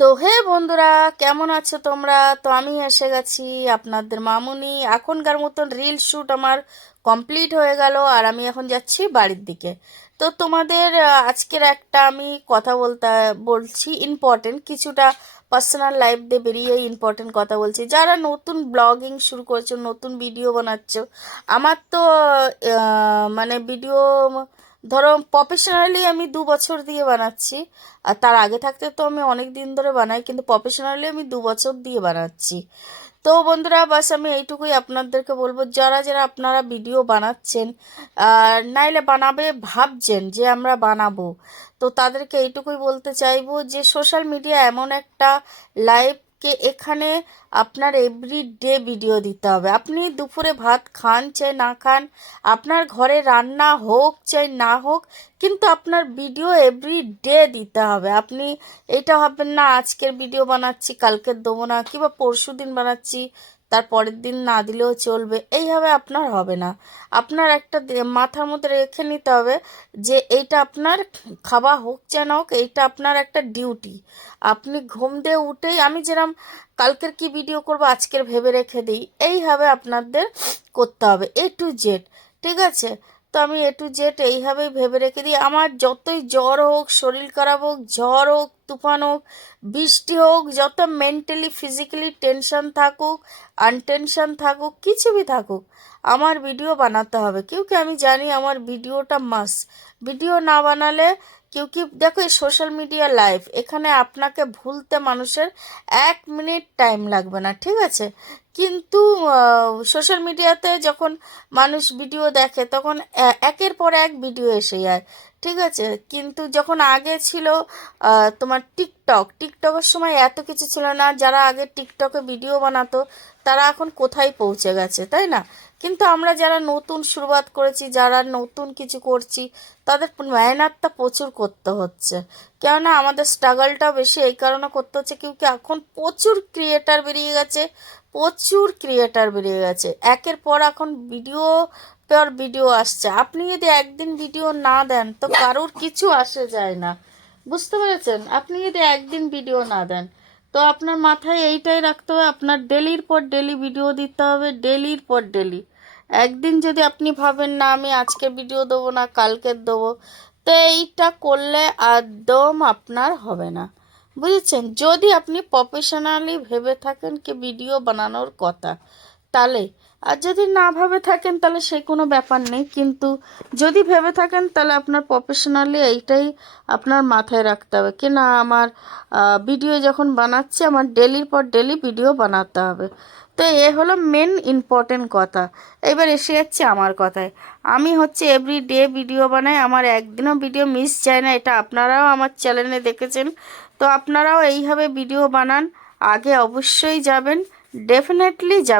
তো হে বন্ধুরা, কেমন আছো তোমরা? তো আমি এসে গেছি আপনাদের মামুনি। এখনকার মতন রিল শ্যুট আমার কমপ্লিট হয়ে গেল, আর আমি এখন যাচ্ছি বাড়ির দিকে। তো তোমাদের আজকের একটা আমি কথা বলছি ইম্পর্টেন্ট কিছুটা, পার্সোনাল লাইফ দিয়ে বেরিয়ে ইম্পর্টেন্ট কথা বলছি। যারা নতুন ব্লগিং শুরু করছো, নতুন ভিডিও বানাচ্ছো, আমার তো মানে ভিডিও ধরো প্রফেশনালি আমি 2 বছর দিয়ে বানাচ্ছি। আর তার আগে থাকতে তো আমি অনেক দিন ধরে বানাই, কিন্তু প্রফেশনালি আমি 2 বছর দিয়ে বানাচ্ছি। তো বন্ধুরা, বাস আমি এইটুকুই আপনাদেরকে বলবো, যারা যারা আপনারা ভিডিও বানাচ্ছেন আর নাইলে বানাবে ভাবছেন যে আমরা বানাবো, তো তাদেরকে এইটুকুই বলতে চাইবো যে সোশ্যাল মিডিয়া এমন একটা লাইভকে, এখানে আপনার এভরিডে ভিডিও দিতে হবে। আপনি দুপুরে ভাত খান চাই না খান, আপনার ঘরে রান্না হোক চাই না হোক, কিন্তু আপনার ভিডিও এভরিডে দিতে হবে। আপনি এইটা ভাববেন না আজকের ভিডিও বানাচ্ছি কালকের দেবো না, কিংবা পরশু দিন বানাচ্ছি তার পরের দিন না দিলেও চলবে, এইভাবে আপনার হবে না। আপনার একটা মাথার মধ্যে রেখে নিতে হবে যে এইটা আপনার খাওয়া হোক চাই না হোক, এইটা আপনার একটা ডিউটি। আপনি ঘুম দিয়ে উঠেই আমি যেরকম কালকের কি ভিডিও করব আজকের ভেবে রেখে দিই, এইভাবে আপনাদের করতে হবে A to Z। ঠিক আছে? তো আমি A to Z এইভাবেই ভেবে রেখে দিই। আমার যতই জ্বর হোক, শরীর খারাপ হোক, ঝড় হোক, তুফান হোক, বৃষ্টি হোক, যত মেন্টালি ফিজিক্যালি টেনশন থাকুক, আনটেনশন থাকুক, কিছু ভি থাকুক, আমার ভিডিও বানাতে হবে। কি আমি জানি আমার ভিডিওটা মাস্ট। ভিডিও না বানালে কি দেখো, এই সোশ্যাল মিডিয়া লাইফ, এখানে আপনাকে ভুলতে মানুষের 1 মিনিট টাইম লাগবে না। ঠিক আছে? কিন্তু সোশ্যাল মিডিয়াতে যখন মানুষ ভিডিও দেখে তখন একের পর এক ভিডিও এসে যায়। ঠিক আছে? কিন্তু যখন আগে ছিল তোমার টিকটকের সময় এত কিছু ছিল না। যারা আগে টিকটকে ভিডিও বানাতো তারা এখন কোথায় পৌঁছে গেছে, তাই না? কিন্তু আমরা যারা নতুন শুরুয়াত করেছি, যারা নতুন কিছু করছি, তাদের মেহনতটা প্রচুর করতে হচ্ছে। কেননা আমাদের স্ট্রাগলটাও বেশি এই কারণে করতে হচ্ছে, কিন্তু এখন প্রচুর ক্রিয়েটার বেরিয়ে গেছে, প্রচুর ক্রিয়েটার বেরিয়ে গেছে। একের পর এখন ভিডিও পর ভিডিও আসছে। আপনি যদি একদিন ভিডিও না দেন তো কারোর কিছু আসে যায় না। বুঝতে পেরেছেন? আপনি যদি একদিন ভিডিও না দেন, তো আপনার মাথায় এইটাই রাখতে হবে, আপনার ডেলির পর ডেলি ভিডিও দিতে হবে, ডেলির পর ডেলি। একদিন যদি আপনি ভাবেন না আমি আজকে ভিডিও দেবো না কালকের দেবো, তো এইটা করলে একদম আপনার হবে না। বুঝেছেন? যদি আপনি প্রফেশনালি ভেবে থাকেন কি ভিডিও বানানোর কথা, তাহলে। আর যদি না ভেবে থাকেন তাহলে সে কোনো ব্যাপার নেই, কিন্তু যদি ভেবে থাকেন তাহলে আপনার প্রফেশনালি এইটাই আপনার মাথায় রাখতে হবে কি না, আমার ভিডিও যখন বানাচ্ছি আমার ডেলির পর ডেলি ভিডিও বানাতে হবে। তো এ হলো মেন ইম্পর্টেন্ট কথা। এবার এসে যাচ্ছে আমার কথায়। আমি হচ্ছে এভরিডে ভিডিও বানাই, আমার একদিনও ভিডিও মিস যায় না। এটা আপনারাও আমার চ্যানেলে দেখেছেন। তো আপনারাও এইভাবে ভিডিও বানান, আগে অবশ্যই যাবেন, ডেফিনেটলি যাবেন।